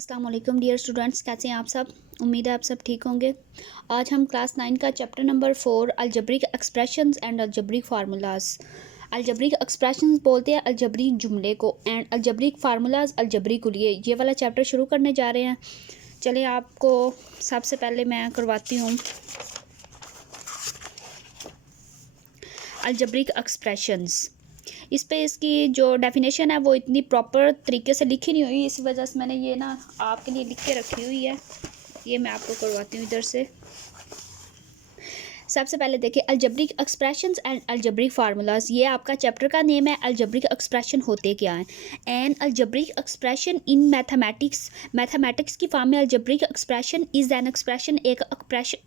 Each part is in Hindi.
अस्सलाम वालेकुम डियर स्टूडेंट्स, कैसे हैं आप सब। उम्मीद है आप सब ठीक होंगे। आज हम क्लास 9 का chapter number 4 algebraic expressions and algebraic formulas. Algebraic expressions बोलते हैं अलजब्रिक जुमले को, एंड अलजब्रिक फार्मूलाज अलजब्रिक कुलिये। ये वाला चैप्टर शुरू करने जा रहे हैं। चलिए आपको सबसे पहले मैं करवाती हूँ अलजब्रिक एक्सप्रेशंस। इस पे इसकी जो डेफिनेशन है वो इतनी प्रॉपर तरीके से लिखी नहीं हुई, इस वजह से मैंने ये ना आपके लिए लिख के रखी हुई है। ये मैं आपको करवाती हूँ इधर से। सबसे पहले देखिए algebraic expressions and algebraic formulas. ये आपका चैप्टर का नेम है। अलजब्रिक एक्सप्रेशन होते क्या हैं। An algebraic expression in mathematics, mathematics की फॉर्म में algebraic expression is an expression, एक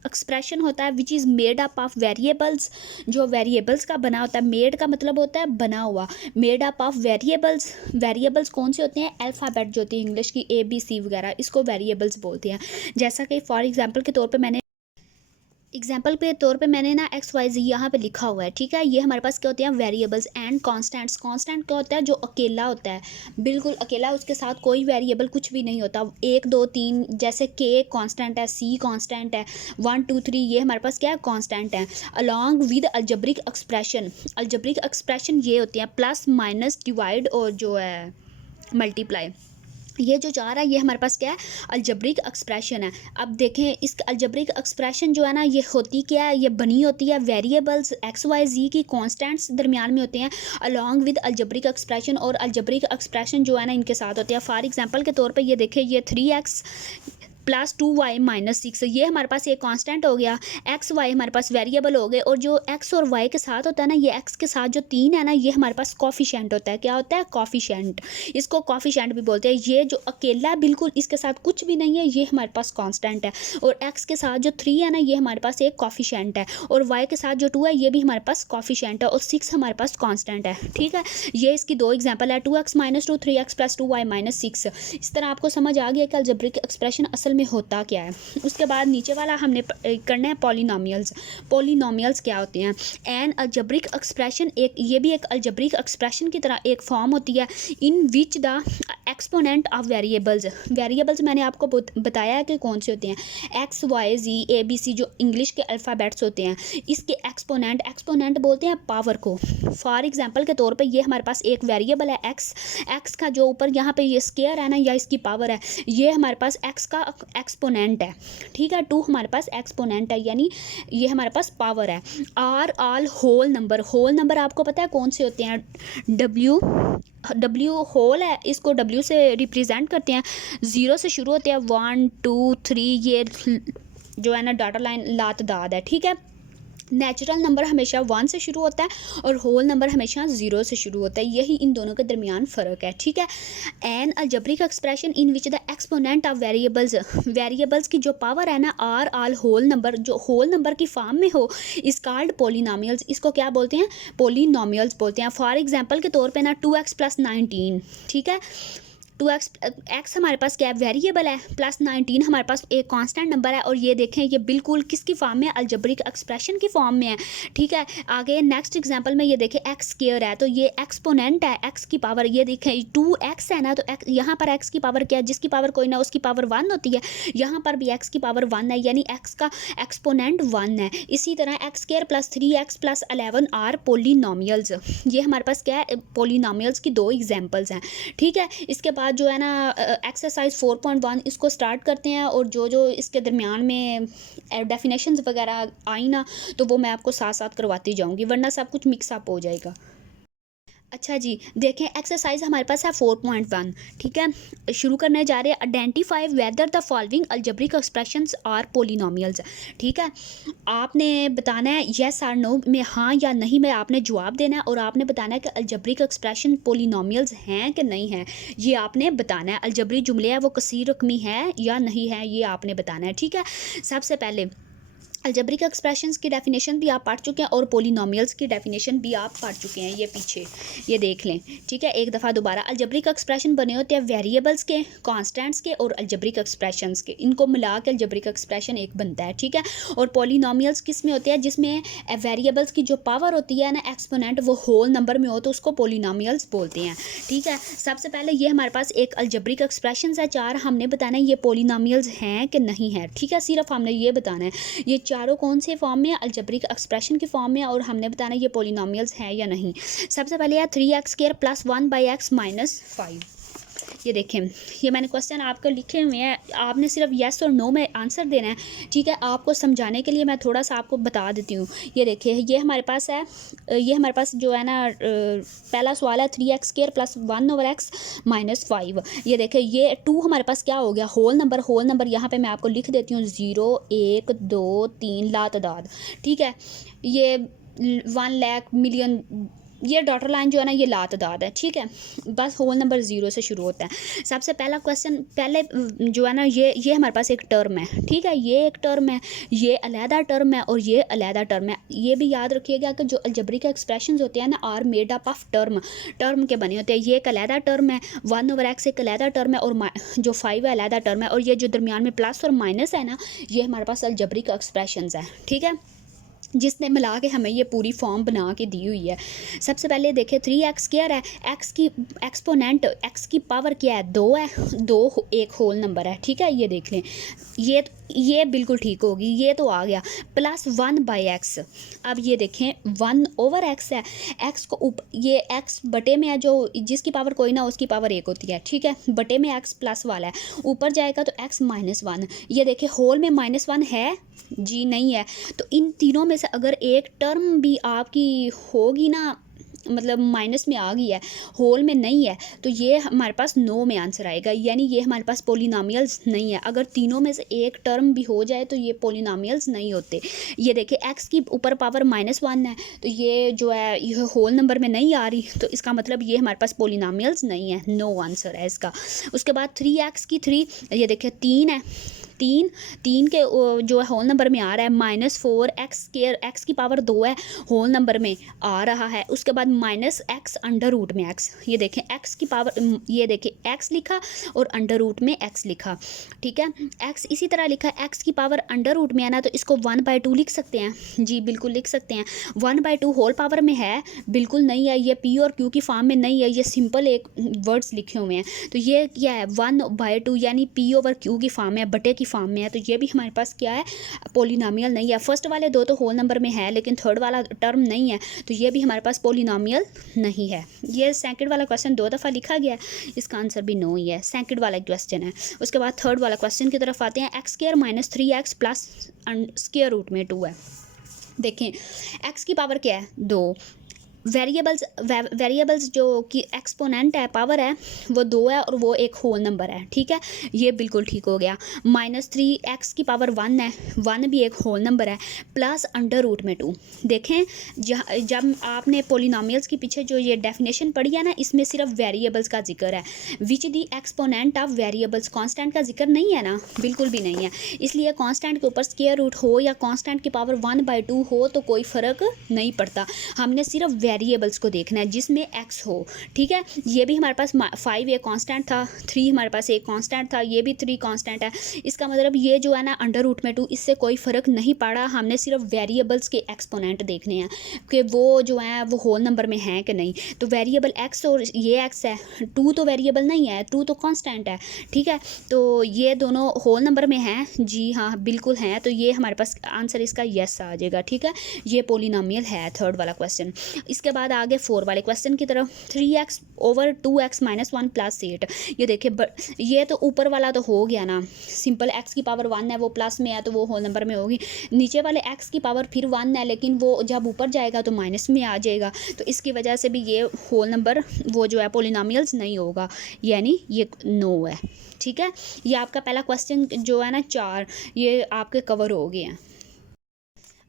एक्सप्रेशन होता है which is made up of variables, जो वेरिएबल्स का बना होता है। मेड का मतलब होता है बना हुआ, made up of variables. Variables कौन से होते हैं, अल्फ़ाबेट जो होती है इंग्लिश की ABC वगैरह, इसको वेरिएबल्स बोलते हैं। जैसा कि फॉर एग्जांपल के तौर पे मैंने ना XYZ यहाँ पे लिखा हुआ है, ठीक है। ये हमारे पास क्या होते हैं, वेरिएबल्स। एंड कॉन्स्टेंट्स, कांस्टेंट क्या होता है, जो अकेला होता है, बिल्कुल अकेला, उसके साथ कोई वेरिएबल कुछ भी नहीं होता। 1 2 3 जैसे K कांस्टेंट है, C कांस्टेंट है, 1 2 3 ये हमारे पास क्या है, कांस्टेंट है। Along with algebraic expression, algebraic expression ये होती है प्लस माइनस डिवाइड और जो है मल्टीप्लाई। ये जो जा रहा है ये हमारे पास क्या है, अलजब्रिक एक्सप्रेशन है। अब देखें इस अलजब्रिक एक्सप्रेशन जो है ना, ये होती क्या है, ये बनी होती है वेरिएबल्स XYZ की कांस्टेंट्स दरमियान में होते हैं, अलॉन्ग विद अलजब्रिक एक्सप्रेशन। और अलजब्रिक एक्सप्रेशन जो है ना इनके साथ होते हैं। फॉर एग्जांपल के तौर पे ये देखें, ये 3x प्लस 2y माइनस 6, ये हमारे पास एक कांस्टेंट हो गया। एक्स वाई हमारे पास वेरिएबल हो गए, और जो x और y के साथ होता है ना, ये x के साथ जो 3 है ना, ये हमारे पास कॉफिशेंट होता है। क्या होता है, कॉफिशेंट। इसको कॉफिशेंट भी बोलते हैं। ये जो अकेला है बिल्कुल, इसके साथ कुछ भी नहीं है, ये हमारे पास कांस्टेंट है। और x के साथ जो 3 है ना, ये हमारे पास एक कॉफिशेंट है। और y के साथ जो 2 है, ये भी हमारे पास कॉफिशेंट है। और 6 हमारे पास कांस्टेंट है, ठीक है। ये इसकी 2 एग्जाम्पल है, 2x minus 2, 3x plus 2y minus 6। इस तरह आपको समझ आ गया कि अलजब्रिक एक्सप्रेशन असल में होता क्या है। उसके बाद नीचे वाला हमने करना है पॉलिनोमियल्स। पॉलिनोमियल्स क्या होते हैं। एन अलजब्रिक एक्सप्रेशन, एक ये भी एक अलजब्रिक एक्सप्रेशन की तरह एक फॉर्म होती है, in which the exponent of variables. Variables मैंने आपको बताया है कि कौन से होते हैं, XYZ ABC जो इंग्लिश के अल्फ़ाबेट्स होते हैं। इसके एक्सपोनेंट, एक्सपोनेंट बोलते हैं पावर को। फॉर एग्जांपल के तौर पे ये हमारे पास एक वेरिएबल है x का जो ऊपर यहाँ पे ये स्क्वायर है ना, या इसकी पावर है, ये हमारे पास x का एक्सपोनेंट है, ठीक है। 2 हमारे पास एक्सपोनेंट है, यानी ये हमारे पास पावर है। Are all whole number, whole number आपको पता है कौन से होते हैं, W होल है, इसको W से रिप्रेजेंट करते हैं। 0 से शुरू होते हैं, 1 2 3, ये जो है ना डाटा लाइन लात दाद है, ठीक है। नेचुरल नंबर हमेशा 1 से शुरू होता है और होल नंबर हमेशा 0 से शुरू होता है। यही इन दोनों के दरमियान फ़र्क है, ठीक है। An algebraic expression in which the exponent of variables, variables की जो पावर है ना, आर ऑल होल नंबर, जो होल नंबर की फॉर्म में हो, इस कॉल्ड पोलिनोमियल्स। इसको क्या बोलते हैं, पोलिनोमियल्स बोलते हैं। फॉर एग्जांपल के तौर पे ना 2x प्लस 19, ठीक है। 2x हमारे पास क्या है, वेरिएबल है, प्लस 19 हमारे पास एक कांस्टेंट नंबर है। और ये देखें ये बिल्कुल किसकी फॉर्म में है, अलजब्रिक एक्सप्रेशन की फॉर्म में है, ठीक है। आगे नेक्स्ट एग्जांपल में ये देखें x स्क्वायर है, तो ये एक्सपोनेंट है, x की पावर। ये देखें 2x है ना, तो x यहाँ पर x की पावर क्या है, जिसकी पावर कोई ना उसकी पावर 1 होती है। यहाँ पर भी x की पावर 1 है, यानी x का एक्सपोनेंट 1 है। इसी तरह x square plus 3x plus 11 are polynomials. ये हमारे पास क्या है, पोलिनोमियल्स की 2 एग्जाम्पल्स हैं, ठीक है। इसके बाद जो है ना एक्सरसाइज 4.1 इसको स्टार्ट करते हैं, और जो जो इसके दरमियान में डेफिनेशंस वगैरह आई ना, तो वो मैं आपको साथ साथ करवाती जाऊंगी, वरना सब कुछ मिक्सअप हो जाएगा। अच्छा जी, देखें एक्सरसाइज हमारे पास है 4.1, ठीक है। शुरू करने जा रहे हैं। Identify whether the following algebraic expressions are polynomials, ठीक है। आपने बताना है येस और नो में, हाँ या नहीं में आपने जवाब देना है, और आपने बताना है कि अलजब्रिक एक्सप्रेशन पोलिनोमियल्स हैं कि नहीं हैं, ये आपने बताना है। अलजब्री जुमले है वो कसीर रकमी है या नहीं है, ये आपने बताना है, ठीक है। सबसे पहले अलजेब्रिक एक्सप्रेशंस की डेफिनेशन भी आप पढ़ चुके हैं और पॉलिनोमियल्स की डेफिनेशन भी आप पढ़ चुके हैं, ये पीछे ये देख लें, ठीक है, एक दफ़ा दोबारा। अलजेब्रिक एक्सप्रेशन बने होते हैं वेरिएबल्स के, कांस्टेंट्स के और अलजेब्रिक एक्सप्रेशंस के, इनको मिला के अलजेब्रिक एक्सप्रेशन एक बनता है, ठीक है। और पॉलिनोमियल्स किस में होते हैं, जिसमें वेरिएबल्स की जो पावर होती है ना, एक्सपोनेंट, वो होल नंबर में हो तो उसको पॉलिनोमियल्स बोलते हैं, ठीक है। सबसे पहले ये हमारे पास एक अलजेब्रिक एक्सप्रेशन है 4, हमने बताना है ये पॉलिनोमियल्स हैं कि नहीं है, ठीक है, सिर्फ हमने ये बताना है ये चारों कौन से फॉर्म में, अलजेब्रिक एक्सप्रेशन के फॉर्म में, और हमने बताना ये पॉलिनोमियल्स हैं या नहीं। सबसे पहले है 3x² + 1/x - 5। ये देखें, ये मैंने क्वेश्चन आपको लिखे हुए हैं, आपने सिर्फ येस और नो में आंसर देना है, ठीक है। आपको समझाने के लिए मैं थोड़ा सा आपको बता देती हूँ। ये देखिए, ये हमारे पास है, ये हमारे पास जो है ना पहला सवाल है 3x² + 1/x - 5। ये देखिए, ये 2 हमारे पास क्या हो गया, होल नंबर यहाँ पे मैं आपको लिख देती हूँ 0 1 2 3 लातदाद, ठीक है। ये 1 लाख मिलियन, ये डॉटर लाइन जो है ना ये लातदाद है, ठीक है, बस होल नंबर 0 से शुरू होता है। सबसे पहला क्वेश्चन, पहले जो है ना ये हमारे पास एक टर्म है, ठीक है, ये एक टर्म है, ये अलहदा टर्म है और ये अलहदा टर्म है। ये भी याद रखिएगा कि जो अलजेब्रिक एक्सप्रेशंस होते हैं ना are made up of term के बने होते हैं। ये एक अलहदा टर्म है, 1/x एक अलहदा टर्म है, और जो 5 है अलहदा टर्म है, और ये जो दरमियान में प्लस और माइनस है ना, ये हमारे पास अलजेब्रिक एक्सप्रेशंस है, ठीक है, जिसने मिला के हमें ये पूरी फॉर्म बना के दी हुई है। सबसे पहले देखें 3x क्या है, x की एक्सपोनेंट, x की पावर क्या है, 2 है, 2 एक होल नंबर है, ठीक है, ये देख लें, ये बिल्कुल ठीक होगी, ये तो आ गया, प्लस 1/x। अब ये देखें 1/x है, x को ये x बटे में है, जो जिसकी पावर कोई ना उसकी पावर 1 होती है, ठीक है, बटे में x प्लस वाला है, ऊपर जाएगा तो x - 1। ये देखें होल में -1 है जी, नहीं है, तो इन तीनों में से अगर एक टर्म भी आपकी होगी ना, मतलब माइनस में आ गई है, होल में नहीं है, तो ये हमारे पास नो में आंसर आएगा, यानी ये हमारे पास पॉलिनोमियल्स नहीं है। अगर तीनों में से एक टर्म भी हो जाए तो ये पॉलिनोमियल्स नहीं होते। ये देखिए, x की ऊपर पावर -1 है, तो ये जो है ये होल नंबर में नहीं आ रही, तो इसका मतलब ये हमारे पास पॉलिनोमियल्स नहीं है, नो आंसर है इसका। उसके बाद 3x की 3, ये देखिए 3 है, 3 के जो है होल नंबर में आ रहा है, -4x², x की पावर 2 है, होल नंबर में आ रहा है। उसके बाद -x √ में x, ये देखें x की पावर, ये देखिए x लिखा और √ में x लिखा, ठीक है, x इसी तरह लिखा, x की पावर √ में है ना, तो इसको 1/2 लिख सकते हैं जी, बिल्कुल लिख सकते हैं। 1/2 होल पावर में है, बिल्कुल नहीं है, ये p और q की फॉर्म में नहीं है, ये सिंपल एक वर्ड्स लिखे हुए हैं, तो ये क्या है 1/2, यानी p/q की फॉर्म है, बटे की फॉर्म में है, तो ये भी हमारे पास क्या है, पॉलिनोमियल नहीं है। फर्स्ट वाले 2 तो होल नंबर में है, लेकिन थर्ड वाला टर्म नहीं है, तो ये भी हमारे पास पॉलिनोमियल नहीं है। ये सेकंड वाला क्वेश्चन 2 दफ़ा लिखा गया, इसका आंसर भी नो ही है, सेकंड वाला क्वेश्चन है। उसके बाद थर्ड वाला क्वेश्चन की तरफ आते हैं, x² - 3x + √ 2 है। देखें, x की पावर क्या है, 2, वेरिएबल्स जो कि एक्सपोनेंट है, पावर है, वो 2 है और वो एक होल नंबर है, ठीक है, ये बिल्कुल ठीक हो गया। -3x की पावर 1 है, 1 भी एक होल नंबर है, प्लस √2। देखें, जब आपने पॉलिनोमियल्स के पीछे जो ये डेफिनेशन पढ़ी है ना, इसमें सिर्फ वेरिएबल्स का जिक्र है, विच दी एक्सपोनेंट ऑफ वेरिएबल्स, कांस्टेंट का जिक्र नहीं है ना, बिल्कुल भी नहीं है। इसलिए कांस्टेंट के ऊपर स्क्वायर रूट हो या कांस्टेंट की पावर 1/2 हो तो कोई फ़र्क नहीं पड़ता, हमने सिर्फ वेरिएबल्स को देखना है जिसमें x हो, ठीक है। ये भी हमारे पास 5 एक कांस्टेंट था, 3 हमारे पास एक कांस्टेंट था, ये भी 3 कांस्टेंट है, इसका मतलब ये जो है ना √2, इससे कोई फ़र्क नहीं पड़ा, हमने सिर्फ वेरिएबल्स के एक्सपोनेंट देखने हैं कि वो जो है वो होल नंबर में हैं कि नहीं। तो वेरिएबल x और ये x है, 2 तो वेरिएबल नहीं है, 2 तो कांस्टेंट है, ठीक है, तो ये दोनों होल नंबर में हैं जी, हाँ बिल्कुल हैं, तो ये हमारे पास आंसर इसका येस आ जाएगा, ठीक है, ये पॉलिनोमियल है थर्ड वाला क्वेश्चन। इसके बाद आगे 4 वाले क्वेश्चन की तरफ, 3x/2x - 1 + 8। ये देखिए, ये तो ऊपर वाला तो हो गया ना, सिंपल, x की पावर 1 है, वो प्लस में है तो वो होल नंबर में होगी। नीचे वाले x की पावर फिर 1 है, लेकिन वो जब ऊपर जाएगा तो माइनस में आ जाएगा, तो इसकी वजह से भी ये होल नंबर वो जो है पॉलिनोमियल्स नहीं होगा, यानी ये नो है, ठीक है। ये आपका पहला क्वेश्चन जो है ना 4, ये आपके कवर हो गए हैं।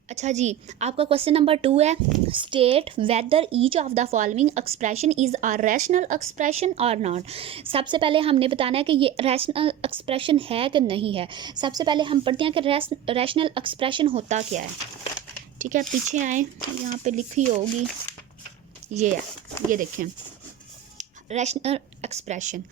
अच्छा जी, आपका क्वेश्चन नंबर 2 है, state whether each of the following expression is a rational expression और नॉट। सबसे पहले हमने बताना है कि ये रैशनल एक्सप्रेशन है कि नहीं है। सबसे पहले हम पढ़ते हैं कि रैशनल एक्सप्रेशन होता क्या है। ठीक है, पीछे आए, यहाँ पे लिखी होगी, ये है, ये देखें, rational expression.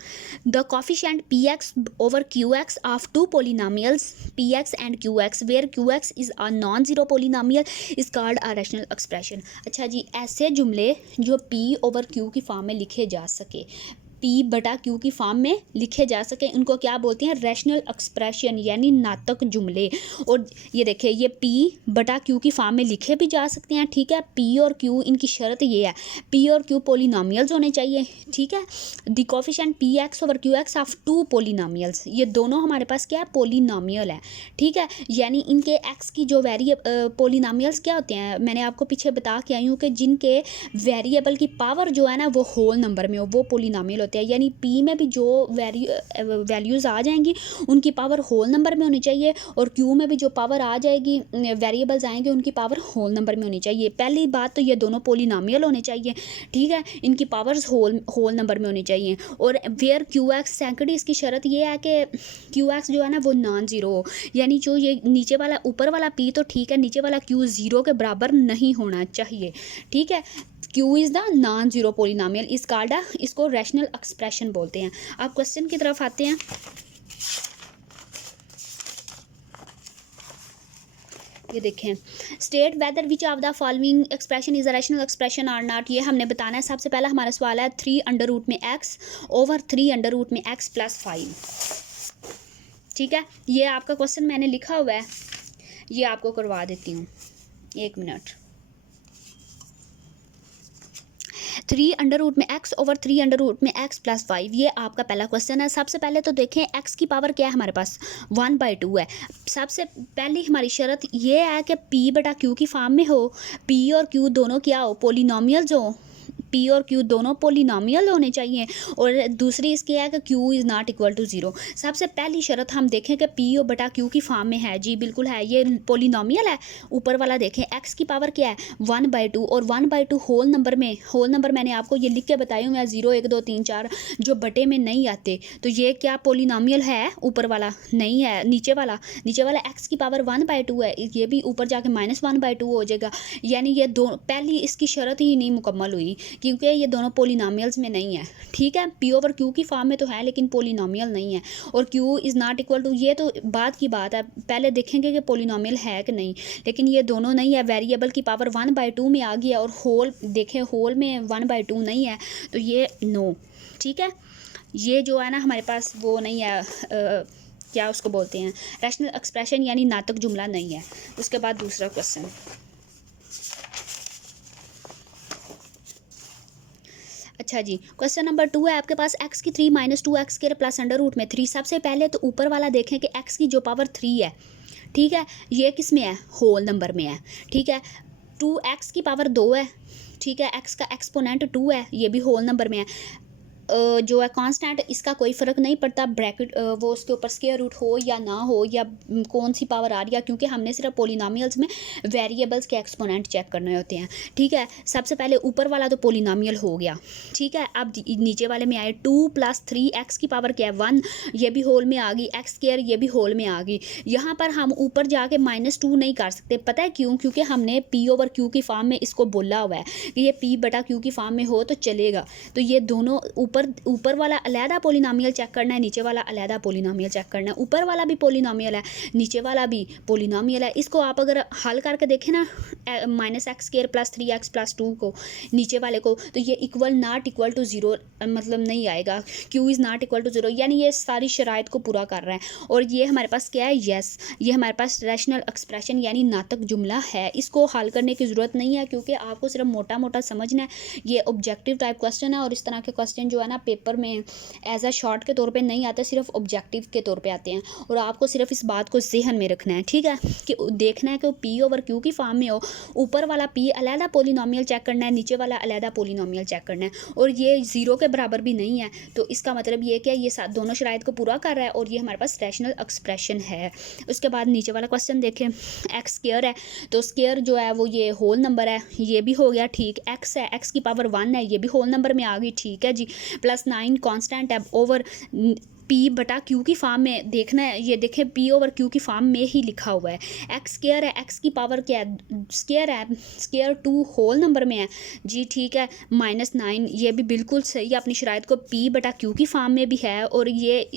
The coefficient px over qx of two polynomials px and qx where qx is a non-zero polynomial is called a rational expression. अच्छा जी, ऐसे जुमले जो p over q की फॉर्म में लिखे जा सके, p बटा q की फॉर्म में लिखे जा सके, उनको क्या बोलते हैं, रैशनल एक्सप्रेशन यानी नातक जुमले। और ये देखिए, ये p बटा q की फॉर्म में लिखे भी जा सकते हैं। ठीक है, p और q, इनकी शर्त ये है, p और q पोलिनोमियल्स होने चाहिए। ठीक है, the coefficient px over qx of two polynomials, ये दोनों हमारे पास क्या है, पोलिनोमियल है। ठीक है, यानी इनके x की जो पोलिनोमियल्स क्या होते हैं, मैंने आपको पीछे बता के आई हूँ कि जिनके वेरिएबल की पावर जो है ना वो होल नंबर में हो, वो पोलिनोमियल होते हैं। यानी p में भी जो वैल्यूज़ आ जाएंगी उनकी पावर होल नंबर में होनी चाहिए, और q में भी जो पावर आ जाएगी, वेरिएबल्स आएंगे, उनकी पावर होल नंबर में होनी चाहिए। पहली बात तो ये दोनों पोलिनोमियल होने चाहिए। ठीक है, इनकी पावर्स होल नंबर में होनी चाहिए। और वेयर QX, सेकंड इसकी शर्त ये है कि QX जो है ना वो नॉन ज़ीरो हो, यानी जो ये नीचे वाला ऊपर वाला p तो ठीक है, नीचे वाला q ज़ीरो के बराबर नहीं होना चाहिए। ठीक है, Q is the non zero polynomial इस कॉल्ड, इसको रैशनल एक्सप्रेशन बोलते हैं। आप क्वेश्चन की तरफ आते हैं। ये देखें, state whether which of the following expression is a rational expression और नॉट, ये हमने बताना है। सबसे पहला हमारा सवाल है 3 √ x ओवर 3 √ x प्लस 5। ठीक है, ये आपका क्वेश्चन मैंने लिखा हुआ है, ये आपको करवा देती हूँ, 1 minute. 3 √ x over 3 √ x plus 5, ये आपका पहला क्वेश्चन है। सबसे पहले तो देखें x की पावर क्या है हमारे पास, 1/2 है। सबसे पहली हमारी शर्त ये है कि p बटा q की फॉर्म में हो, p और q दोनों क्या हो, पोलिनोमियल्स हो, p और q दोनों पोलिनोमियल होने चाहिए। और दूसरी इसकी है कि q is not equal to zero. सबसे पहली शर्त हम देखें कि p और बटा q की फॉर्म में है, जी बिल्कुल है, ये पोलिनोमियल है। ऊपर वाला देखें, x की पावर क्या है, 1/2, और 1/2 होल नंबर में, होल नंबर मैंने आपको ये लिख के बताई हूँ मैं, 0 1 2 3 4 जो बटे में नहीं आते, तो ये क्या पोलिनोमियल है, ऊपर वाला नहीं है। नीचे वाला x की पावर 1/2 है, ये भी ऊपर जाके -1/2 हो जाएगा। यानी ये दो, पहली इसकी शर्त ही नहीं मुकम्मल हुई, क्योंकि ये दोनों पोलिनोमियल्स में नहीं है। ठीक है, p ओवर q की फॉर्म में तो है लेकिन पोलिनोमियल नहीं है। और q is not equal to, ये तो बाद की बात है, पहले देखेंगे कि पोलिनोमियल है कि नहीं, लेकिन ये दोनों नहीं है। वेरिएबल की पावर 1/2 में आ गया, और होल देखें, होल में 1/2 नहीं है, तो ये नो। ठीक है, ये जो है ना हमारे पास वो नहीं है, क्या उसको बोलते हैं, रैशनल एक्सप्रेशन यानी नातक जुमला नहीं है। उसके बाद दूसरा क्वेश्चन, अच्छा जी, क्वेश्चन नंबर 2 है आपके पास, x की 3 - 2x स्क्वायर प्लस √3। सबसे पहले तो ऊपर वाला देखें कि x की जो पावर 3 है, ठीक है, ये किस में है, होल नंबर में है। ठीक है, 2x की पावर 2 है। ठीक है, x का एक्सपोनेंट 2 है, ये भी होल नंबर में है। जो है कांस्टेंट, इसका कोई फ़र्क नहीं पड़ता, ब्रैकेट वो उसके ऊपर स्क्वायर रूट हो या ना हो, या कौन सी पावर आ रही है, क्योंकि हमने सिर्फ पोलिनोमियल्स में वेरिएबल्स के एक्सपोनेंट चेक करने होते हैं। ठीक है, सबसे पहले ऊपर वाला तो पोलिनोमियल हो गया। ठीक है, अब नीचे वाले में आए 2 + 3x की पावर क्या है, 1, ये भी होल में आ गई, x स्क्वायर ये भी होल में आ गई। यहाँ पर हम ऊपर जाके -2 नहीं कर सकते, पता है क्यों, क्योंकि हमने p ओवर q की फॉर्म में इसको बोला हुआ है कि ये p बटा q की फॉर्म में हो तो चलेगा। तो ये दोनों ऊपर वाला अलहदा पोलिनोमियल चेक करना है, नीचे वाला अलहदा पोलिनोमियल चेक करना है। ऊपर वाला भी पोलिनोमियल है, नीचे वाला भी पोलिनोमियल है। इसको आप अगर हल करके देखें ना, -x² + 3x + 2 को, नीचे वाले को, तो ये equal not equal to zero मतलब नहीं आएगा, q is not equal to zero, यानी ये सारी शराइत को पूरा कर रहा है। और ये हमारे पास क्या है, यस, ये हमारे पास रैशनल एक्सप्रेशन यानी नातक जुमला है। इसको हल करने की ज़रूरत नहीं है, क्योंकि आपको सिर्फ मोटा मोटा समझना है। ये ऑब्जेक्टिव टाइप क्वेश्चन है, और इस तरह के क्वेश्चन जो है ना पेपर में एज अ शॉर्ट के तौर पे नहीं आते, सिर्फ ऑब्जेक्टिव के तौर पे आते हैं। और आपको सिर्फ इस बात को जहन में रखना है, ठीक है, कि देखना है कि वो पी ओवर क्यू की फॉर्म में हो। ऊपर वाला पी अलहदा पोलिनोमियल चेक करना है, नीचे वाला अलहदा पोलिनोमियल चेक करना है, और ये ज़ीरो के बराबर भी नहीं है। तो इसका मतलब ये क्या, ये दोनों शराइत को पूरा कर रहा है और ये हमारे पास रैशनल एक्सप्रेशन है। उसके बाद नीचे वाला क्वेश्चन देखें, एक्स स्क्वायर है, तो स्क्वायर जो है वो ये होल नंबर है, ये भी हो गया ठीक। एक्स है, एक्स की पावर 1 है, ये भी होल नंबर में आ गई, ठीक है जी। प्लस 9 कांस्टेंट है ओवर पी बटा क्यू की फॉर्म में देखना है, ये देखें पी ओवर क्यू की फॉर्म में ही लिखा हुआ है। एक्स स्क्वायर है, एक्स की पावर क्या है, स्क्वायर है, स्क्वायर 2 होल नंबर में है जी, ठीक है। -9 ये भी बिल्कुल सही है, अपनी शराइत को पी बटा क्यू की फॉर्म में भी है और ये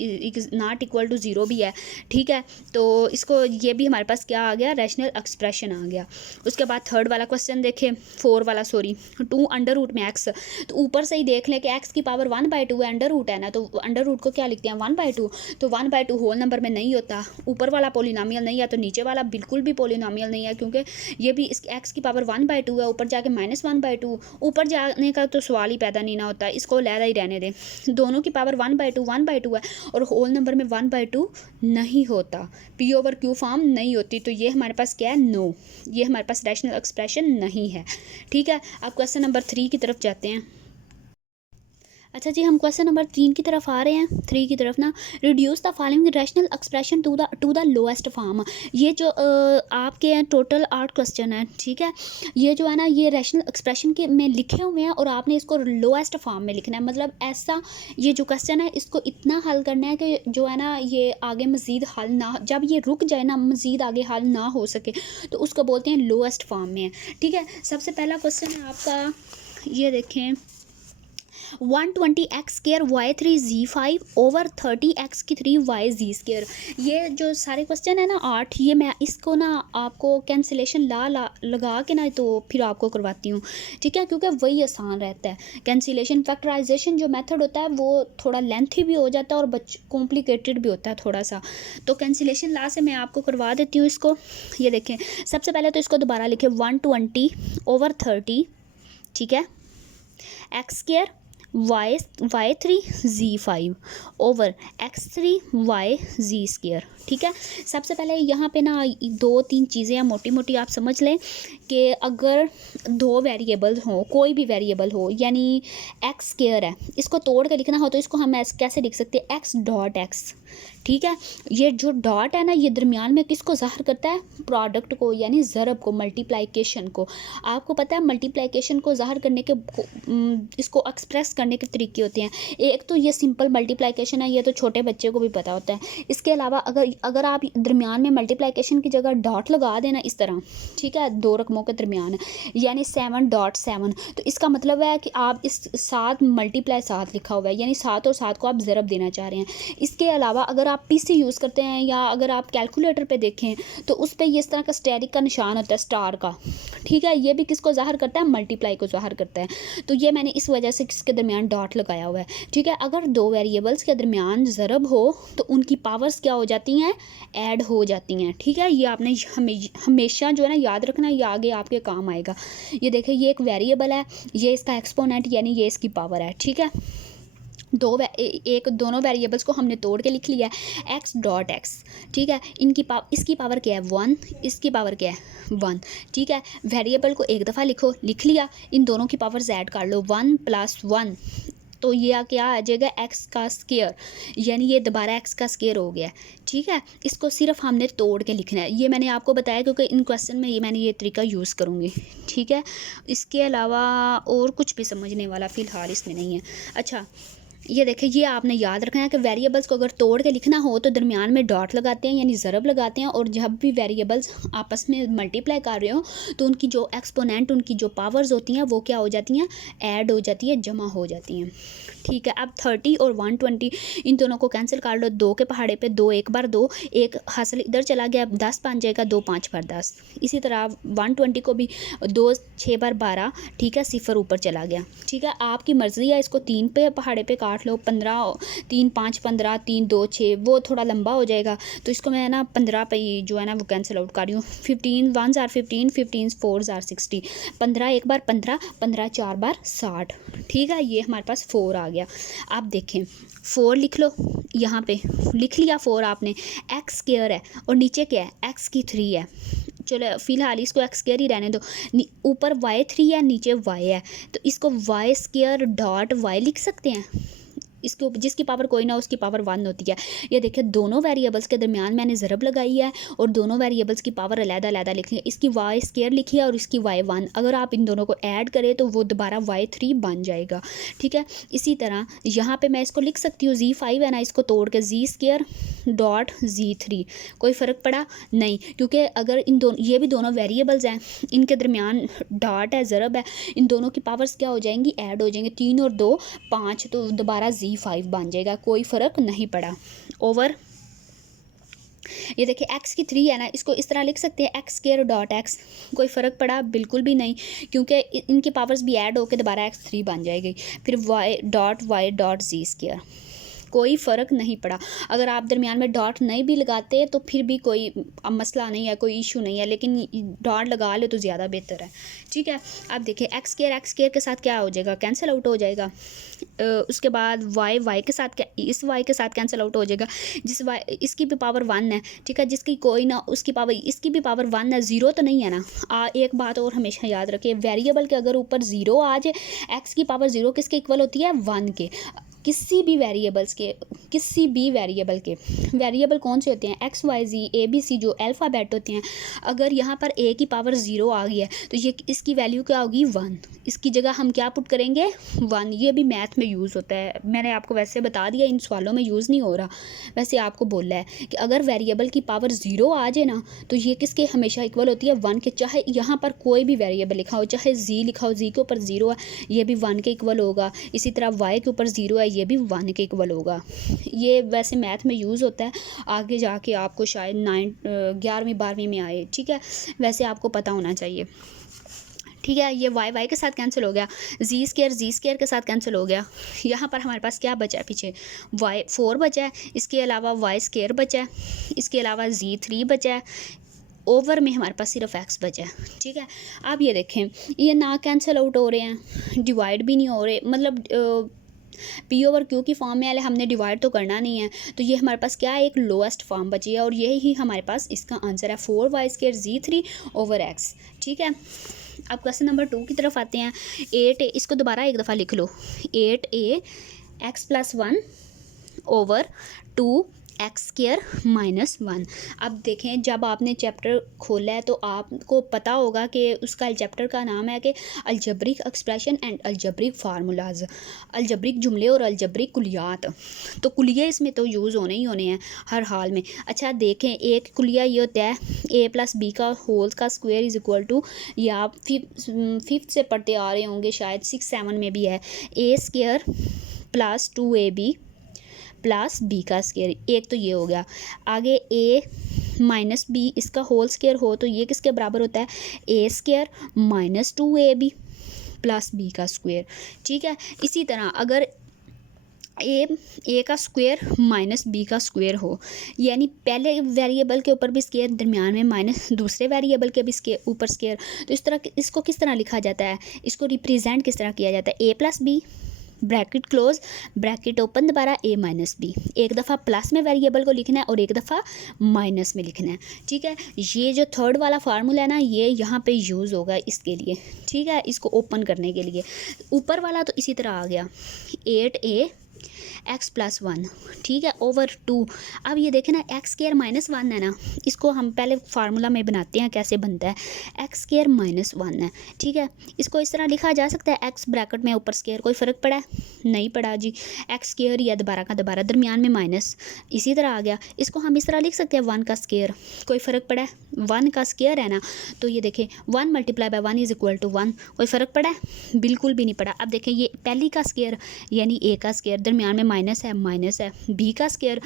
नॉट इक्वल टू 0 भी है, ठीक है। तो इसको ये भी हमारे पास क्या आ गया, रैशनल एक्सप्रेशन आ गया। उसके बाद थर्ड वाला क्वेश्चन देखें, 4 वाला सॉरी, 2 अंडर रूट में एक्स, तो ऊपर से ही देख लें कि एक्स की पावर 1/2 है, अंडर रूट है ना, तो अंडर रूट को क्या लिखते हैं 1/2, तो 1/2 होल नंबर में नहीं होता। ऊपर वाला पोलिनोमियल नहीं है तो नीचे वाला बिल्कुल भी पोलिनोमियल नहीं है, क्योंकि ये भी इस एक्स की पावर 1/2 है, ऊपर जाके -1/2, ऊपर जाने का तो सवाल ही पैदा नहीं ना होता, इसको लहदा ही रहने दें। दोनों की पावर 1/2 है और होल नंबर में 1/2 नहीं होता, पी ओवर क्यू फॉर्म नहीं होती, तो ये हमारे पास क्या है, नो, ये हमारे पास रैशनल एक्सप्रेशन नहीं है, ठीक है। अब क्वेश्चन नंबर 3 की तरफ जाते हैं। अच्छा जी, हम क्वेश्चन नंबर 3 की तरफ आ रहे हैं, 3 की तरफ ना, reduce the following rational expression to the lowest form. ये जो आपके हैं टोटल 8 क्वेश्चन है, ठीक है। ये जो है ना ये रैशनल एक्सप्रेशन के में लिखे हुए हैं और आपने इसको लोएस्ट फॉर्म में लिखना है, मतलब ऐसा ये जो क्वेश्चन है इसको इतना हल करना है कि जो है ना ये आगे मज़ीद हल ना, जब ये रुक जाए ना, मज़ीद आगे हल ना हो सके, तो उसको बोलते हैं लोएस्ट फॉर्म में है, ठीक है। सबसे पहला क्वेश्चन है आपका, ये देखें, 120x²y3z5 ओवर 30x3yz²। ये जो सारे क्वेश्चन है ना 8, ये मैं इसको ना आपको कैंसिलेशन लगा के ना तो फिर आपको करवाती हूँ, ठीक है, क्योंकि वही आसान रहता है। कैंसिलेशन फैक्टराइजेशन जो मेथड होता है वो थोड़ा लेंथी भी हो जाता है और कॉम्प्लिकेटेड भी होता है थोड़ा सा, तो कैंसिलेशन ला से मैं आपको करवा देती हूँ इसको। ये देखें, सबसे पहले तो इसको दोबारा लिखें, 120/30, ठीक है, x² y3z5 ओवर x3yz², ठीक है। सबसे पहले यहाँ पे ना 2-3 चीज़ें मोटी मोटी आप समझ लें कि अगर 2 वेरिएबल हो, कोई भी वेरिएबल हो, यानी x² है, इसको तोड़ के लिखना हो तो इसको हम ऐसे कैसे लिख सकते हैं, x.x, ठीक है। ये जो डॉट है ना ये दरमियान में किसको ज़ाहिर करता है, प्रोडक्ट को, यानी ज़रब को, मल्टीप्लिकेशन को। आपको पता है मल्टीप्लिकेशन को ज़ाहिर करने के इसको एक्सप्रेस करने के तरीके होते हैं। एक तो ये सिंपल मल्टीप्लिकेशन है, ये तो छोटे बच्चे को भी पता होता है। इसके अलावा अगर आप दरमियान में मल्टीप्लिकेशन की जगह डॉट लगा देना इस तरह, ठीक है, 2 रकमों के दरमियान, यानी 7.7, तो इसका मतलब है कि आप इस 7 × 7 लिखा हुआ है, यानी 7 और 7 को आप ज़रब देना चाह रहे हैं। इसके अलावा अगर आप पीसी यूज़ करते हैं या अगर आप कैलकुलेटर पे देखें तो उस पर इस तरह का स्टेरिक का निशान होता है, स्टार का, ठीक है, ये भी किसको ज़ाहिर करता है, मल्टीप्लाई को ज़ाहिर करता है। तो ये मैंने इस वजह से किसके दरमियान डॉट लगाया हुआ है, ठीक है। अगर 2 वेरिएबल्स के दरमियान ज़रब हो तो उनकी पावर्स क्या हो जाती हैं, ऐड हो जाती हैं, ठीक है। ये आपने हमेशा जो है ना याद रखना, ये आगे आपके काम आएगा। ये देखिए, ये एक वेरिएबल है, ये इसका एक्सपोनेंट यानी ये इसकी पावर है, ठीक है। दोनों वेरिएबल्स को हमने तोड़ के लिख लिया है, x.x, ठीक है। इसकी पावर क्या है 1, इसकी पावर क्या है 1, ठीक है। वेरिएबल को एक दफ़ा लिख लिया, इन दोनों की पावर्स ऐड कर लो, 1 + 1, तो ये क्या आ जाएगा, x का स्क्वायर, यानी ये दोबारा x का स्क्वायर हो गया, ठीक है। इसको सिर्फ हमने तोड़ के लिखना है, ये मैंने आपको बताया क्योंकि इन क्वेश्चन में मैंने ये तरीका यूज़ करूँगी, ठीक है। इसके अलावा और कुछ भी समझने वाला फ़िलहाल इसमें नहीं है। अच्छा, ये देखिए, ये आपने याद रखना है कि वेरिएबल्स को अगर तोड़ के लिखना हो तो दरमियान में डॉट लगाते हैं, यानी ज़रब लगाते हैं, और जब भी वेरिएबल्स आपस में मल्टीप्लाई कर रहे हो तो उनकी जो एक्सपोनेंट, उनकी जो पावर्स होती हैं वो क्या हो जाती हैं, ऐड हो जाती है, जमा हो जाती हैं, ठीक है। अब 30 और 120 इन दोनों को कैंसिल कर लो, 2 के पहाड़े पे 2 एक बार 2, एक हासिल इधर चला गया, 10 5 जाएगा, 2 5 बार 10। इसी तरह 120 को भी 2 6 बार 12, ठीक है, 0 ऊपर चला गया, ठीक है। आपकी मर्ज़ी है, इसको 3 पे पहाड़े पे काट 8 लो, 15 3 5 15 3 2 6, वो थोड़ा लंबा हो जाएगा, तो इसको मैं ना 15 पे जो है ना वो कैंसिल आउट कर रही हूँ। 15 1s are 15, 15 4s are 60, 15 एक बार 15, 15 4 बार 60, ठीक है। ये हमारे पास 4 आ गया। आप देखें 4 लिख लो, यहाँ पे लिख लिया 4 आपने। एक्स स्क्वायर है और नीचे क्या है, एक्स की 3 है। चलो फिलहाल इसको एक्स स्क्वायर ही रहने दो। ऊपर वाई 3 है, नीचे वाई है, तो इसको वाई स्क्वायर डॉट वाई लिख सकते हैं। इसको जिसकी पावर कोई ना उसकी पावर 1 होती है। ये देखिए दोनों वेरिएबल्स के दरमियान मैंने ज़रब लगाई है और दोनों वेरिएबल्स की पावर अलग अलग लिखी है। इसकी वाई स्क्वायर लिखी है और इसकी वाई 1। अगर आप इन दोनों को ऐड करें तो वो दोबारा वाई 3 बन जाएगा, ठीक है। इसी तरह यहाँ पे मैं इसको लिख सकती हूँ Z5 है ना, इसको तोड़ के Z स्क्वायर डॉट Z3। कोई फ़र्क पड़ा नहीं, क्योंकि अगर इन दोनों, ये भी दोनों वेरिएबल्स हैं, इनके दरमियान डॉट है, ज़रब है, इन दोनों की पावर्स क्या हो जाएंगी, ऐड हो जाएंगे। 3 और 2 5, तो दोबारा Z5 बन जाएगा। कोई फ़र्क नहीं पड़ा। ओवर ये देखिए एक्स की 3 है ना, इसको इस तरह लिख सकते हैं एक्स स्क्वायर डॉट एक्स। कोई फ़र्क पड़ा, बिल्कुल भी नहीं, क्योंकि इनकी पावर्स भी ऐड होकर दोबारा x3 बन जाएगी। फिर वाई डॉट जी स्क्वायर, कोई फ़र्क नहीं पड़ा। अगर आप दरमियान में डॉट नहीं भी लगाते तो फिर भी कोई मसला नहीं है, कोई इशू नहीं है, लेकिन डॉट लगा ले तो ज़्यादा बेहतर है, ठीक है। अब देखिए एक्स स्क्वायर के साथ क्या हो जाएगा, कैंसिल आउट हो जाएगा। उसके बाद वाई के साथ इस वाई के साथ कैंसिल आउट हो जाएगा। जिस वाई, इसकी भी पावर 1 है, ठीक है, जिसकी कोई ना उसकी पावर, इसकी भी पावर 1 है, 0 तो नहीं है ना। एक बात और हमेशा याद रखिए, वेरिएबल के अगर ऊपर 0 आ जाए, एक्स की पावर 0 किसके इक्वल होती है, 1 के। किसी भी वेरिएबल के वेरिएबल कौन से होते हैं, x y z a b c, जो अल्फ़ाबेट होते हैं। अगर यहाँ पर ए की पावर 0 आ गई है तो ये इसकी वैल्यू क्या होगी, 1। इसकी जगह हम क्या पुट करेंगे, 1। ये भी मैथ में यूज़ होता है, मैंने आपको वैसे बता दिया, इन सवालों में यूज़ नहीं हो रहा, वैसे आपको बोला है कि अगर वेरिएबल की पावर 0 आ जाए ना तो ये किसके हमेशा इक्वल होती है, 1 के। चाहे यहाँ पर कोई भी वेरिएबल लिखा हो, चाहे जी लिखा हो, जी के ऊपर 0 है, ये भी 1 के इक्वल होगा। इसी तरह वाई के ऊपर 0 है, ये भी 1 के इक्वल होगा। ये वैसे मैथ में यूज़ होता है, आगे जाके आपको शायद 11वीं 12वीं में आए, ठीक है, वैसे आपको पता होना चाहिए, ठीक है। ये वाई के साथ कैंसिल हो गया, जी स्क्वायर के साथ कैंसिल हो गया। यहाँ पर हमारे पास क्या बचा है, पीछे वाई 4 बचा है, इसके अलावा वाई स्क्वायर बचा है, इसके अलावा Z3 बचा है, ओवर में हमारे पास सिर्फ एक्स बचा है, ठीक है। आप ये देखें, ये ना कैंसिल आउट हो रहे हैं, डिवाइड भी नहीं हो रहे, मतलब पी ओवर क्यू की फॉर्म में आए, हमने डिवाइड तो करना नहीं है, तो ये हमारे पास क्या है, एक लोएस्ट फॉर्म बची है, और यही ही हमारे पास इसका आंसर है, 4y square Z3 over x, ठीक है। अब क्वेश्चन नंबर 2 की तरफ आते हैं। 8a, इसको दोबारा एक दफ़ा लिख लो, 8a x + 1 over 2x square -1। अब देखें, जब आपने चैप्टर खोला है तो आपको पता होगा कि उसका चैप्टर का नाम है कि algebraic expression and algebraic formulas, algebraic जुमले और अलजब्रिक कुलियात। तो कुलिये इसमें तो यूज़ होने ही होने हैं हर हाल में। अच्छा देखें, एक कुलिया ये होता है a + b का होल का स्क्वायर इज़ इक्वल टू, या आप 5th से पढ़ते आ रहे होंगे, शायद 6 7 में भी है, a स्क्वायर + 2ab + b का स्क्वायर। एक तो ये हो गया। आगे a - b इसका होल स्क्वायर हो तो ये किसके बराबर होता है, a स्क्वायर - 2ab + b का स्क्वायर, ठीक है। इसी तरह अगर ए का स्क्वायर -b का स्क्वायर हो, यानी पहले वेरिएबल के ऊपर भी स्क्वायर, दरमियान में माइनस दूसरे वेरिएबल के भी ऊपर स्क्वायर, तो इस तरह इसको किस तरह लिखा जाता है, इसको रिप्रेजेंट किस तरह किया जाता है, a + b bracket close bracket open, दोबारा a - b। एक दफ़ा प्लस में वेरिएबल को लिखना है और एक दफ़ा माइनस में लिखना है, ठीक है। ये जो थर्ड वाला फार्मूला है ना, ये यहाँ पे यूज़ होगा इसके लिए, ठीक है, इसको ओपन करने के लिए। ऊपर वाला तो इसी तरह आ गया, 8a x + 1, ठीक है, ओवर 2। अब ये देखें ना, x स्क्वायर -1 है ना, इसको हम पहले फार्मूला में बनाते हैं, कैसे बनता है, x स्क्वायर -1 है, ठीक है। इसको इस तरह लिखा जा सकता है, x ब्रैकेट में ऊपर स्क्वायर, कोई फ़र्क पड़ा है, नहीं पड़ा जी, x स्क्वायर या दोबारा का दोबारा, दरमियान में माइनस, इसी तरह आ गया। इसको हम इस तरह लिख सकते हैं, 1 का स्क्वायर, कोई फ़र्क पड़ा है, 1 का स्क्वायर है ना, तो ये देखें 1 × 1 इज़ इक्वल टू 1, कोई फ़र्क पड़ा है, बिल्कुल भी नहीं पड़ा। अब देखें, ये पहली का स्क्वायर यानी a का स्क्वायर, दरमियान में माइनस है, b का स्क्वायर,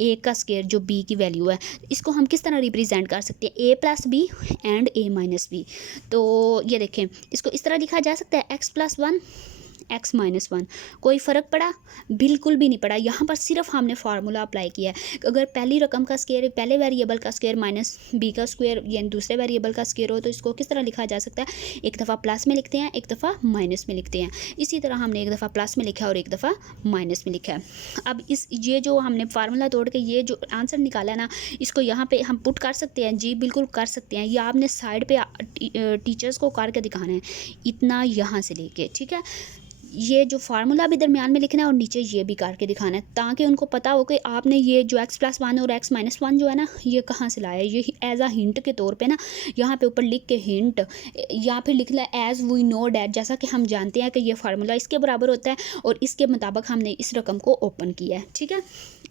a का स्क्वायर जो b की वैल्यू है, इसको हम किस तरह रिप्रेजेंट कर सकते हैं, a + b and a - b। तो ये देखें, इसको इस तरह लिखा जा सकता है, x + 1 एक्स माइनस वन। कोई फ़र्क पड़ा? बिल्कुल भी नहीं पड़ा। यहाँ पर सिर्फ हमने फार्मूला अप्लाई किया है। अगर पहली रकम का स्क्वायर, पहले वेरिएबल का स्क्वायर माइनस बी का स्क्वायर यानी दूसरे वेरिएबल का स्क्वायर हो तो इसको किस तरह लिखा जा सकता है? एक दफ़ा प्लस में लिखते हैं, एक दफ़ा माइनस में लिखते हैं। इसी तरह हमने एक दफ़ा प्लस में लिखा है और एक दफ़ा माइनस में लिखा है। अब ये जो हमने फार्मूला तोड़ के ये जो आंसर निकाला है ना, इसको यहाँ पे हम पुट कर सकते हैं। जी बिल्कुल कर सकते हैं। ये आपने साइड पे टीचर्स को करके दिखाना है, इतना यहाँ से लेके, ठीक है। ये जो फार्मूला भी दरमियान में लिखना है और नीचे ये भी करके दिखाना है, ताकि उनको पता हो कि आपने ये जो एक्स प्लस वन और एक्स माइनस वन जो है ना, ये कहाँ से लाया है। ये एज आ हिंट के तौर पे ना यहाँ पे ऊपर लिख के हिंट, या फिर लिखना है एज वी नो डैट, जैसा कि हम जानते हैं कि ये फार्मूला इसके बराबर होता है और इसके मुताबिक हमने इस रकम को ओपन किया है, ठीक है।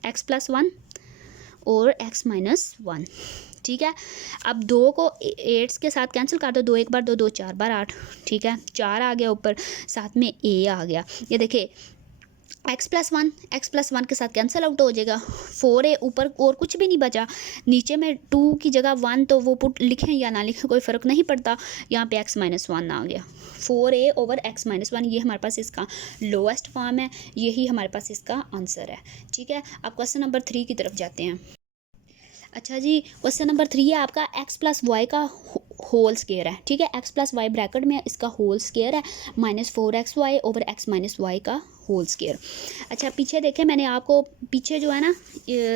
एक्स प्लस वन और एक्स माइनस वन, ठीक है। अब दो को एट्स के साथ कैंसिल कर दो, दो एक बार दो, दो चार बार आठ, ठीक है। चार आ गया ऊपर, साथ में ए आ गया। ये देखिए एक्स प्लस वन के साथ कैंसिल आउट हो जाएगा। फोर ए ऊपर और कुछ भी नहीं बचा। नीचे में टू की जगह वन, तो वो पुट लिखें या ना लिखें कोई फ़र्क नहीं पड़ता। यहाँ पे एक्स माइनस वन आ गया। 4a over x minus one, ये हमारे पास इसका लोएस्ट फॉर्म है, यही हमारे पास इसका आंसर है, ठीक है। अब क्वेश्चन नंबर 3 की तरफ जाते हैं। अच्छा जी, क्वेश्चन नंबर 3 है आपका एक्स प्लस वाई का होल स्क्वायर है, ठीक है। एक्स प्लस वाई ब्रैकेट में इसका होल स्क्वायर है minus 4xy over x minus Y का होल स्क्वायर। अच्छा पीछे देखें, मैंने आपको पीछे जो है ना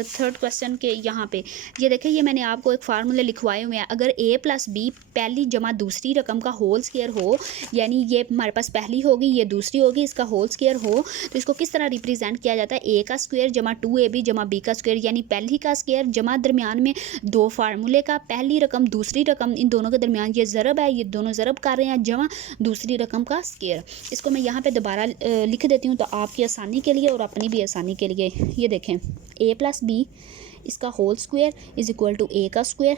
थर्ड क्वेश्चन के यहाँ पे ये देखें, ये मैंने आपको एक फार्मूले लिखवाए हुए हैं। अगर a प्लस बी पहली जमा दूसरी रकम का होल स्क्वायर हो, यानी ये हमारे पास पहली होगी, ये दूसरी होगी, इसका होल स्क्वायर हो, तो इसको किस तरह रिप्रेजेंट किया जाता है? a का स्क्वायर जमा 2ab जमा b का स्क्वायर, यानी पहली का स्क्वायर जमा दरमियान में दो फार्मूले का, पहली रकम दूसरी रकम, इन दोनों के दरमियान ये ज़रब है, ये दोनों ज़रब कर रहे हैं, जमा दूसरी रकम का स्क्वायर। इसको मैं यहाँ पे दोबारा लिख देती हूँ तो आपकी आसानी के लिए और अपनी भी आसानी के लिए। ये देखें a प्लस बी इसका whole square is equal to a का square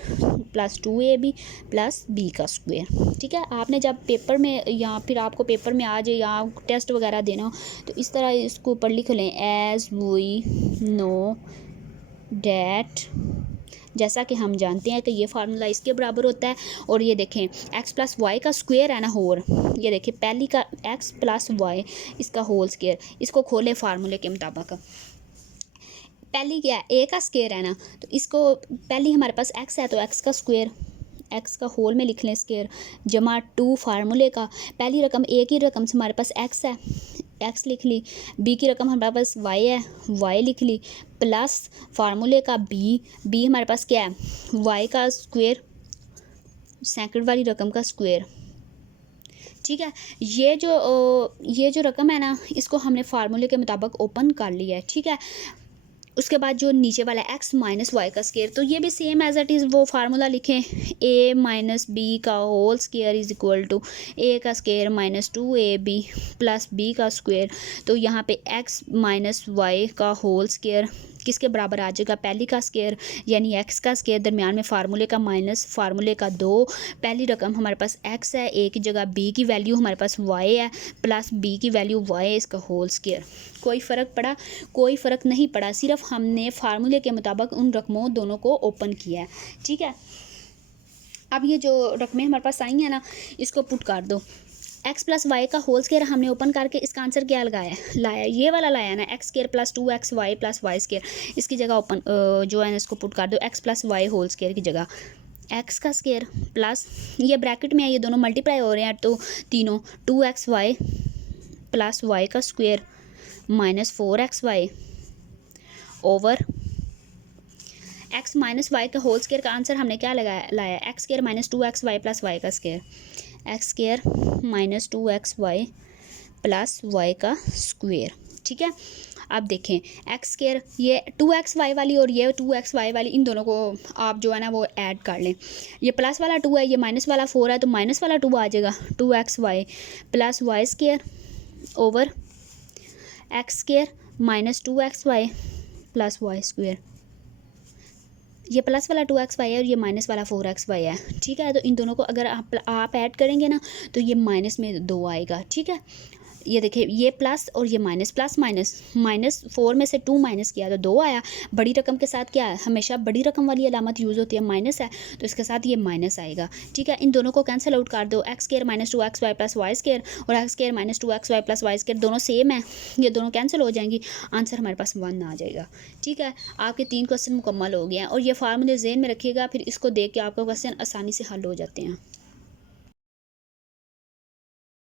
plus 2ab plus b का स्क्वायर, ठीक है। आपने जब पेपर में या फिर आपको पेपर में आ जाए या टेस्ट वगैरह देना हो तो इस तरह इसको ऊपर लिख लें, एज वी नो डैट, जैसा कि हम जानते हैं कि ये फार्मूला इसके बराबर होता है। और ये देखें एक्स प्लस वाई का स्क्वायर है ना, और ये देखें पहली का एक्स प्लस वाई इसका होल स्क्वायर, इसको खोले फार्मूले के मुताबिक। पहली क्या है? ए का स्क्वायर है ना, तो इसको पहली हमारे पास एक्स है तो एक्स का स्क्वायर, एक्स का होल में लिख लें स्क्वायर, जमा 2 फार्मूले का, पहली रकम ए की रकम से हमारे पास एक्स है, एक्स लिख ली, बी की रकम हमारे पास वाई है, वाई लिख ली, प्लस फार्मूले का बी, बी हमारे पास क्या है? वाई का स्क्वायर, सेकंड वाली रकम का स्क्वायर, ठीक है। ये जो रकम है ना, इसको हमने फार्मूले के मुताबिक ओपन कर लिया है, ठीक है। उसके बाद जो नीचे वाला एक्स माइनस वाई का स्क्वायर, तो ये भी सेम एज इट इज़ वो फार्मूला लिखें, ए माइनस बी का whole square is equal to A का square minus 2ab plus B का स्क्वायर। तो यहाँ पे एक्स माइनस वाई का होल स्क्वायर किसके बराबर आ जाएगा? पहली का स्क्वायर यानी एक्स का स्क्वायर, दरमियान में फार्मूले का माइनस फार्मूले का 2, पहली रकम हमारे पास एक्स है, ए की जगह बी की वैल्यू हमारे पास वाई है, प्लस बी की वैल्यू वाई है, इसका होल स्क्वायर। कोई फ़र्क पड़ा? कोई फ़र्क नहीं पड़ा, सिर्फ हमने फार्मूले के मुताबिक उन रकमों दोनों को ओपन किया है, ठीक है। अब ये जो रकमें हमारे पास आई हैं ना, इसको पुट कर दो। एक्स प्लस वाई का होल स्क्वायर हमने ओपन करके इसका आंसर क्या लाया, ये वाला लाया ना, x square plus 2xy plus y square, इसकी जगह ओपन जो है ना इसको पुट कर दो, x plus y whole square की जगह एक्स का स्क्वायर प्लस, ये ब्रैकेट में है, ये दोनों मल्टीप्लाई हो रहे हैं तो तीनों 2xy प्लस वाई का square minus 4xy over x minus Y का होल स्क्वायर का आंसर हमने क्या लाया, X square minus 2xy plus Y का square, X square minus 2xy plus Y का स्क्वायर, ठीक है। अब देखें एक्स स्क्वायर, ये 2xy वाली और ये 2xy वाली, इन दोनों को आप जो है ना वो ऐड कर लें। ये प्लस वाला 2 है, ये माइनस वाला 4 है, तो माइनस वाला 2 आ जाएगा, 2xy plus y square over x square minus 2xy plus y square. ये प्लस वाला 2xy है और ये माइनस वाला 4xy है, ठीक है। तो इन दोनों को अगर आप ऐड करेंगे ना तो ये माइनस में 2 आएगा, ठीक है। ये देखिए ये प्लस और ये माइनस, प्लस माइनस, -4 में से 2 माइनस किया तो 2 आया। बड़ी रकम के साथ क्या है, हमेशा बड़ी रकम वाली अलामत यूज़ होती है, माइनस है तो इसके साथ ये माइनस आएगा। ठीक है, इन दोनों को कैंसिल आउट कर दो, x² - 2xy + y² और x² - 2xy + y² दोनों सेम है, ये दोनों कैंसिल हो जाएंगी, आंसर हमारे पास 1 आ जाएगा। ठीक है, आपके 3 क्वेश्चन मुकम्मल हो गए हैं और ये फार्मूले ज़हन में रखिएगा, फिर इसको देख के आपका क्वेश्चन आसानी से हल हो जाते हैं।